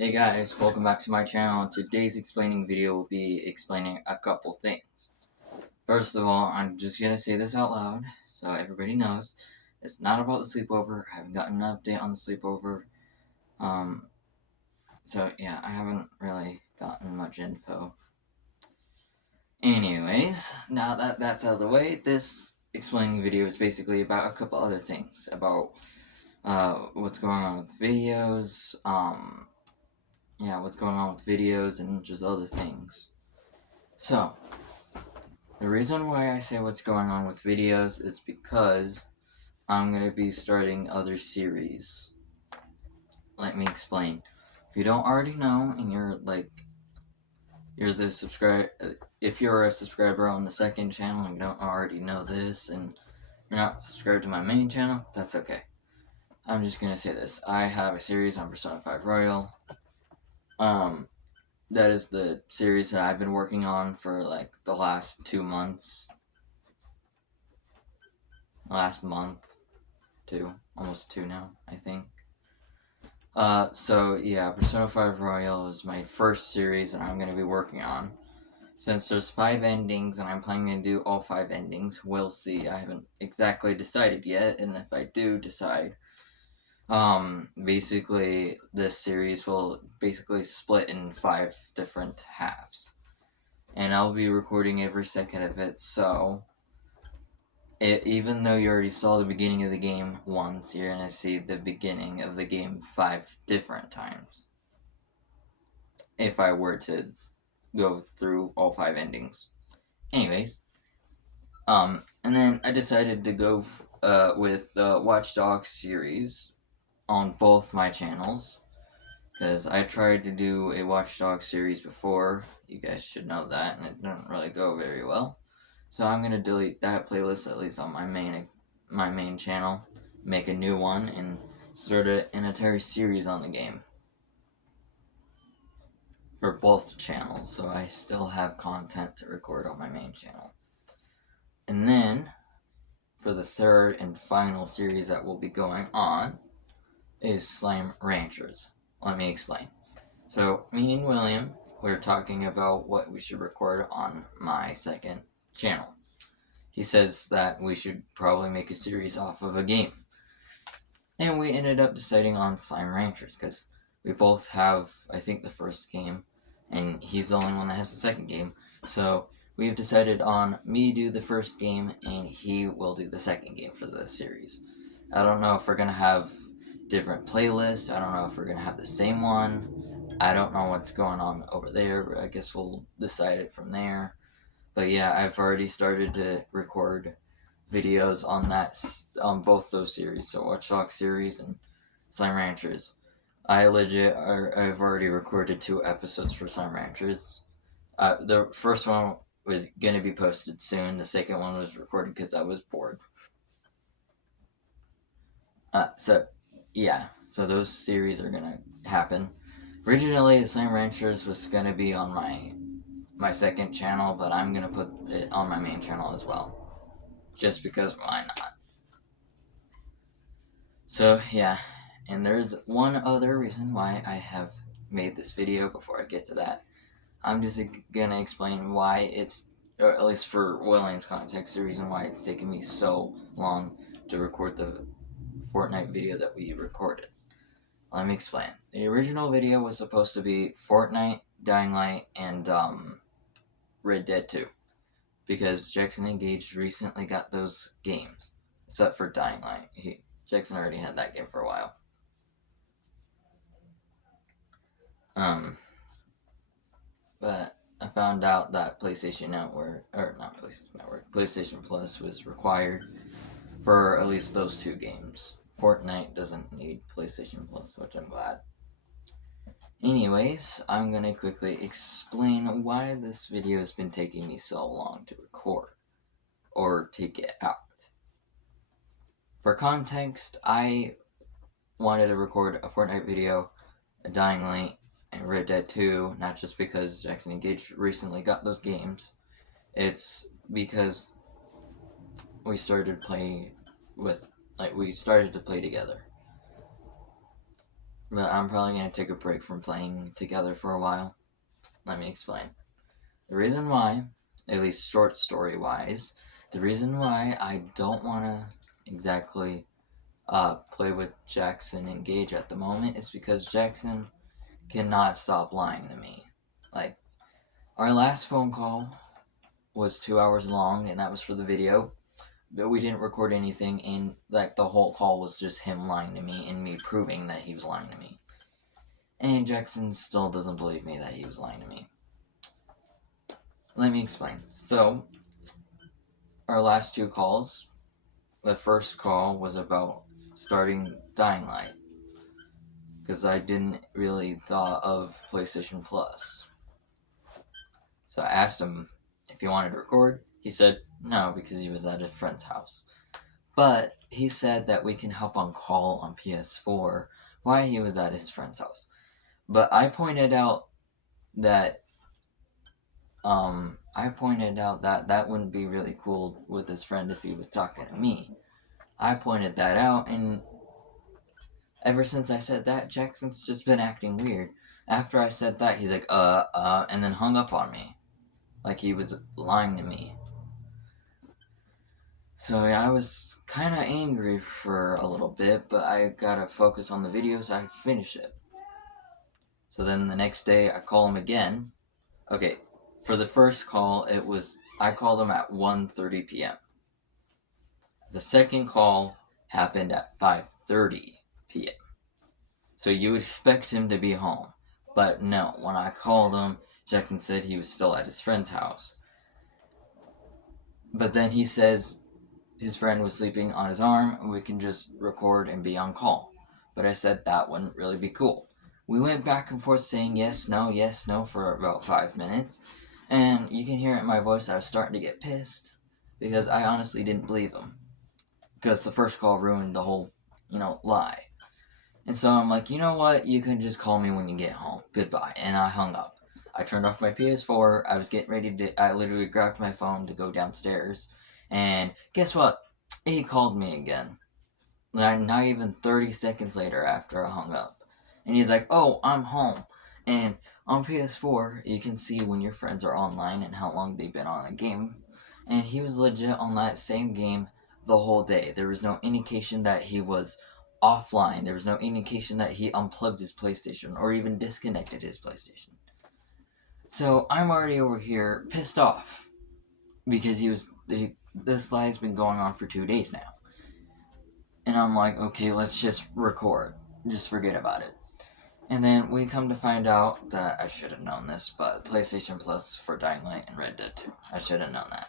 Hey guys, welcome back to my channel. Today's explaining video will be explaining a couple things. First of all, I'm just gonna say this out loud so everybody knows. It's not about the sleepover. I haven't gotten an update on the sleepover. So yeah, I haven't really gotten much info. Anyways, now that that's out of the way, this explaining video is basically about a couple other things. About what's going on with videos, what's going on with videos and just other things. So, the reason why I say what's going on with videos is because I'm going to be starting other series. Let me explain. If you don't already know and if you're a subscriber on the second channel and you don't already know this and you're not subscribed to my main channel, that's okay. I'm just going to say this. I have a series on Persona 5 Royal. That is the series that I've been working on for like the last 2 months. Last month, almost 2 now, I think. So yeah, Persona 5 Royal is my first series that I'm going to be working on. Since there's 5 endings and I'm planning to do all 5 endings, we'll see. I haven't exactly decided yet, and if I do decide, basically this series will basically split in 5 different halves. And I'll be recording every second of it, so even though you already saw the beginning of the game once, you're going to see the beginning of the game 5 different times. If I were to go through all 5 endings. Anyways, and then I decided to go with the Watch Dogs series on both my channels. Because I tried to do a Watch Dogs series before. You guys should know that, and it didn't really go very well. So I'm gonna delete that playlist, at least on my main channel, make a new one, and start an entire series on the game for both channels, so I still have content to record on my main channel. And then, for the third and final series that will be going on, is Slime Ranchers. Let me explain. So, me and William were talking about what we should record on my second channel. He says that we should probably make a series off of a game. And we ended up deciding on Slime Ranchers because we both have, I think, the first game, and he's the only one that has the second game. So we have decided on me do the first game, and he will do the second game for the series. I don't know if we're going to have different playlists. I don't know if we're going to have the same one. I don't know what's going on over there, but I guess we'll decide it from there. But yeah, I've already started to record videos on both those series, so Watch Dogs series and Slime Ranchers. I've already recorded 2 episodes for Slime Ranchers. The first one was gonna be posted soon. The second one was recorded because I was bored. So those series are gonna happen. Originally, Slime Ranchers was gonna be on my second channel, but I'm gonna put it on my main channel as well. Just because why not? So yeah, and there's one other reason why I have made this video before I get to that. I'm just gonna explain why or at least for William's context, the reason why it's taken me so long to record the Fortnite video that we recorded. Let me explain. The original video was supposed to be Fortnite, Dying Light, and Red Dead 2. Because Jackson Engaged recently got those games. Except for Dying Light. Jackson already had that game for a while. But I found out that PlayStation Plus was required for at least those 2 games. Fortnite doesn't need PlayStation Plus, which I'm glad. Anyways, I'm gonna quickly explain why this video has been taking me so long to record, or to get out. For context, I wanted to record a Fortnite video, a Dying Light, and Red Dead 2, not just because Jackson Engaged recently got those games. It's because we started to play together. but I'm probably gonna take a break from playing together for a while. Let me explain. The reason why, at least short story wise, the reason why I don't want to exactly play with Jackson and Gage at the moment is because Jackson cannot stop lying to me. Like, our last phone call was 2 hours long, and that was for the video. But we didn't record anything, and like the whole call was just him lying to me and me proving that he was lying to me. And Jackson still doesn't believe me that he was lying to me. Let me explain. So, our last two calls, the first call was about starting Dying Light, because I didn't really thought of PlayStation Plus. So I asked him if he wanted to record. He said no, because he was at a friend's house. But he said that we can hop on call on PS4 while he was at his friend's house. But I pointed out that that wouldn't be really cool with his friend if he was talking to me. I pointed that out, and ever since I said that, Jackson's just been acting weird. After I said that, he's like, and then hung up on me. Like he was lying to me. So yeah, I was kind of angry for a little bit, but I gotta focus on the video so I can finish it. So then the next day, I call him again. Okay, for the first call, I called him at 1:30 p.m. The second call happened at 5:30 p.m. So you would expect him to be home. But no, when I called him, Jackson said he was still at his friend's house. But then he says his friend was sleeping on his arm and we can just record and be on call. But I said that wouldn't really be cool. We went back and forth saying yes, no for about 5 minutes. And you can hear it in my voice, I was starting to get pissed. Because I honestly didn't believe him. Because the first call ruined the whole, lie. And so I'm like, you know what? You can just call me when you get home. Goodbye. And I hung up. I turned off my PS4. I was getting ready to. I literally grabbed my phone to go downstairs. And guess what? He called me again. Not even 30 seconds later after I hung up. And he's like, oh, I'm home. And on PS4, you can see when your friends are online and how long they've been on a game. And he was legit on that same game the whole day. There was no indication that he was offline. There was no indication that he unplugged his PlayStation or even disconnected his PlayStation. So I'm already over here pissed off because this lie's been going on for 2 days now. And I'm like, okay, let's just record. Just forget about it. And then we come to find out that I should have known this, but PlayStation Plus for Dying Light and Red Dead 2. I should have known that.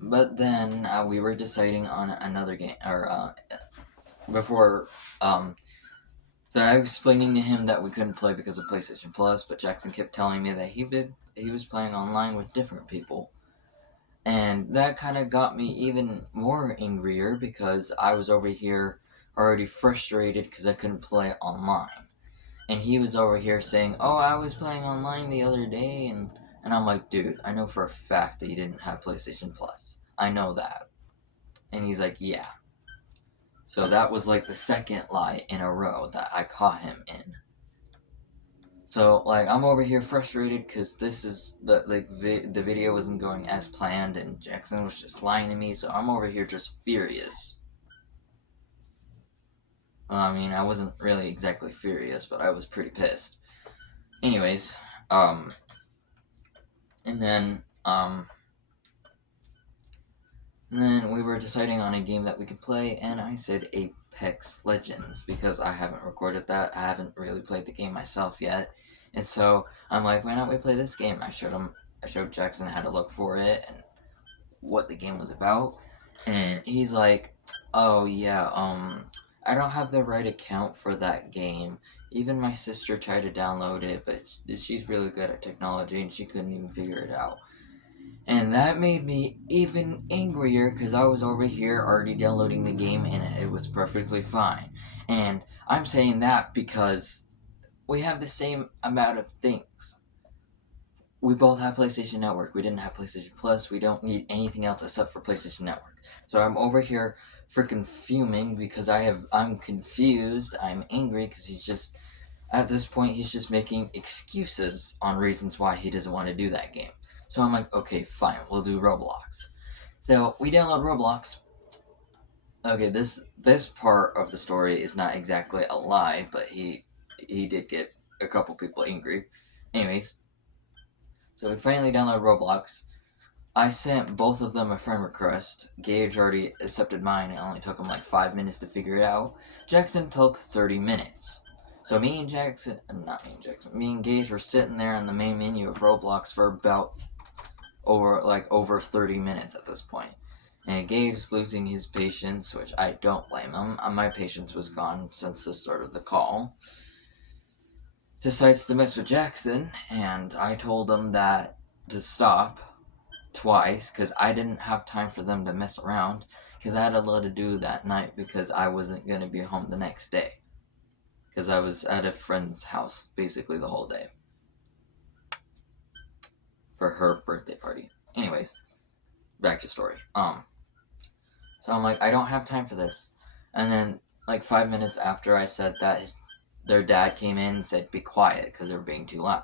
But then we were deciding on another game, before, so I was explaining to him that we couldn't play because of PlayStation Plus, but Jackson kept telling me that he was playing online with different people. And that kind of got me even more angrier because I was over here already frustrated because I couldn't play online. And he was over here saying, oh, I was playing online the other day, and I'm like, dude, I know for a fact that you didn't have PlayStation Plus. I know that. And he's like, yeah. So that was like the second lie in a row that I caught him in. So like I'm over here frustrated because this is the video wasn't going as planned and Jackson was just lying to me. So I'm over here just furious. Well, I mean, I wasn't really exactly furious, but I was pretty pissed. Anyways, and then we were deciding on a game that we could play, and I said Apex Legends because I haven't recorded that. I haven't really played the game myself yet, and so I'm like, why don't we play this game? I showed Jackson how to look for it and what the game was about, and he's like, oh yeah, I don't have the right account for that game. Even my sister tried to download it, but she's really good at technology and she couldn't even figure it out. And that made me even angrier because I was over here already downloading the game and it was perfectly fine. And I'm saying that because we have the same amount of things. We both have PlayStation Network. We didn't have PlayStation Plus. We don't need anything else except for PlayStation Network. So I'm over here freaking fuming because I'm confused, I'm angry because he's just, at this point, he's just making excuses on reasons why he doesn't want to do that game. So I'm like, okay, fine, we'll do Roblox. So we download Roblox. Okay, this part of the story is not exactly a lie, but he did get a couple people angry. Anyways, so we finally downloaded Roblox. I sent both of them a friend request. Gage already accepted mine. It only took him like 5 minutes to figure it out. Jackson took 30 minutes. So me and Gage were sitting there on the main menu of Roblox for about over 30 minutes at this point. And Gage's losing his patience, which I don't blame him. My patience was gone since the start of the call. Decides to mess with Jackson, and I told him that to stop twice because I didn't have time for them to mess around because I had a lot to do that night because I wasn't going to be home the next day because I was at a friend's house basically the whole day for her birthday party. Anyways, back to story. So I'm like, I don't have time for this. And then, like 5 minutes after I said that, their dad came in and said, be quiet, because they were being too loud.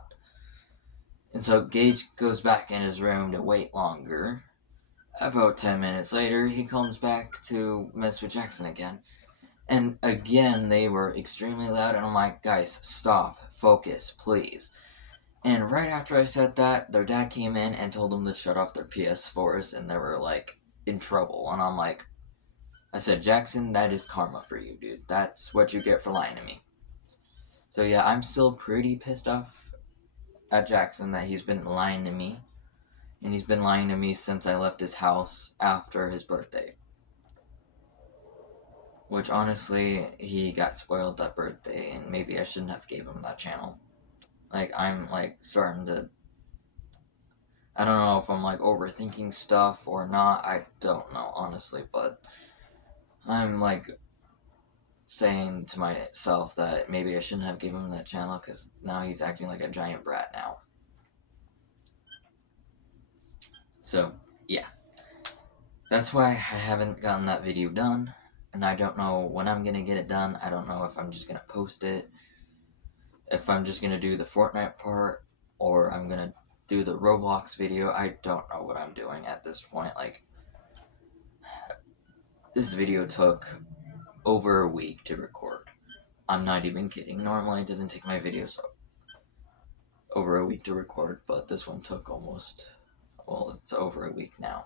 And so Gage goes back in his room to wait longer. About 10 minutes later, he comes back to mess with Jackson again. And again, they were extremely loud, and I'm like, guys, stop, focus, please. And right after I said that, their dad came in and told them to shut off their PS4s, and they were, like, in trouble. And I'm like, I said, Jackson, that is karma for you, dude. That's what you get for lying to me. So yeah, I'm still pretty pissed off at Jackson that he's been lying to me. And he's been lying to me since I left his house after his birthday. Which honestly, he got spoiled that birthday, and maybe I shouldn't have gave him that channel. Like, I'm like starting to, I don't know if I'm like overthinking stuff or not. I don't know, honestly, but I'm like saying to myself that maybe I shouldn't have given him that channel because now he's acting like a giant brat now. So, yeah. That's why I haven't gotten that video done, and I don't know when I'm gonna get it done. I don't know if I'm just gonna post it, if I'm just gonna do the Fortnite part, or I'm gonna do the Roblox video. I don't know what I'm doing at this point. Like, this video took over a week to record. I'm not even kidding. Normally it doesn't take my videos over a week to record, but this one took almost, well, it's over a week now.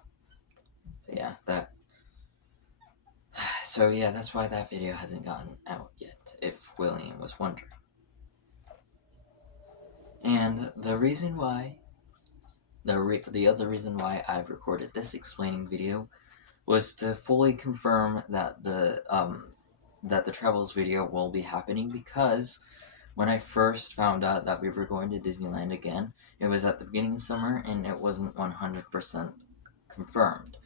So yeah, that's why that video hasn't gotten out yet, if William was wondering. And the reason why, the other reason why I've recorded this explaining video was to fully confirm that the Travels video will be happening, because when I first found out that we were going to Disneyland again, it was at the beginning of summer and it wasn't 100% confirmed.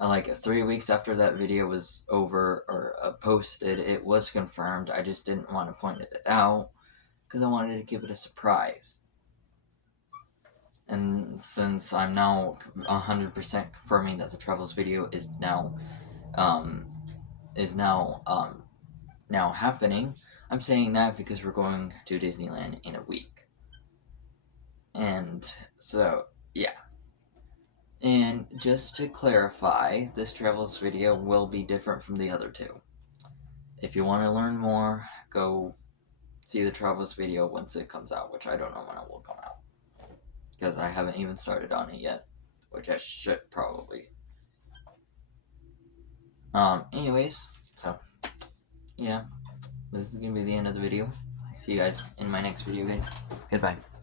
Like 3 weeks after that video was over or posted, it was confirmed. I just didn't want to point it out because I wanted to keep it a surprise. And since I'm now 100% confirming that the Travels video is now happening, I'm saying that because we're going to Disneyland in a week. And so, yeah. And just to clarify, this Travels video will be different from the other two. If you want to learn more, go see the Travels video once it comes out, which I don't know when it will come out, because I haven't even started on it yet, which I should probably. Anyways, so, yeah, this is going to be the end of the video. See you guys in my next video, guys. Goodbye.